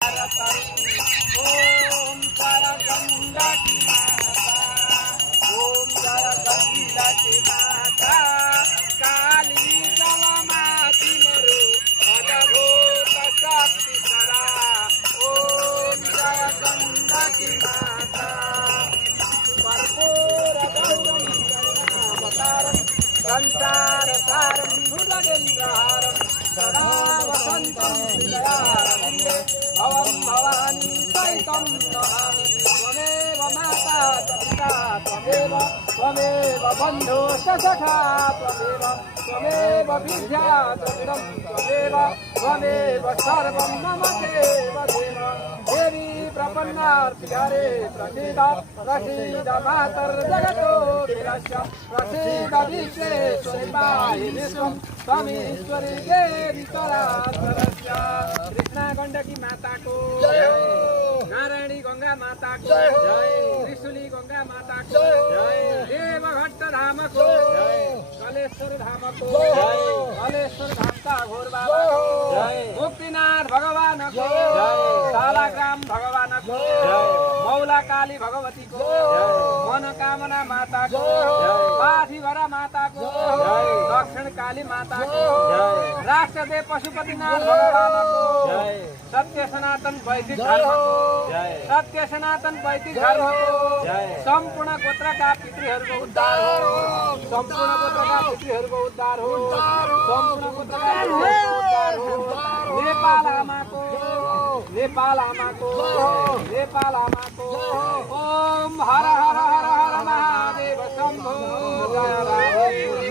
ओम जय गंगा की माता, ओम जय गंगा की माता, काली जलमाती मरु अद्भुत शक्ति सदा। ओम जय गंगा की माता, कर्पूर गौरम गणनामकारं संसार सारं भुजगेन्द्रहारं सदा वसन्तं हृदयारविन्दे भवं भवानी सहितं नमामि। त्वमेव माता च पिता त्वमेव, त्वमेव बन्धुश्च सखा त्वमेव, त्वमेव विद्या च गुरुं त्वमेव, त्वमेव सर्वं मम देव देव। देवी प्रपन्नार्तिहरे प्रसीद प्रसीद मातर्जगतोऽखिलस्य, प्रसीद विश्वेश्वरि पाहि विश्वं त्वमीश्वरी देवी चराचरस्य। कृष्णा गण्डकी माता को जय, नारायणी गंगा माता को जय, त्रिशूली गंगा माता को जय, देवघट्ट धाम को जय, कलेश्वर धाम को जय, कलेश्वर धाम का घोर बाबा को जय, मुक्तिनाथ भगवान को जय, शालाग्राम भगवान को जय, मौला काली भगवती को जय, मनोकामना माता को जय, पाठीभरा माता को जय, दक्षिण काली माता को जय, राष्ट्रदेव पशुपतिनाथ भगवान को जय, सत्य सनातन वैदिक धर्म को जय, सत्य सनातन वैदिक धर्म को जय, संपूर्ण गोत्र का पितृहरूको उद्धार हो, संपूर्ण गोत्र का पितृहरूको उद्धार हो, संपूर्ण गोत्र का पितृहरूको उद्धार हो। नेपाल आमाको, नेपाल आमाको, नेपाल आमाको। ओम हर हर हर हर महादेव शम्भो जय राम।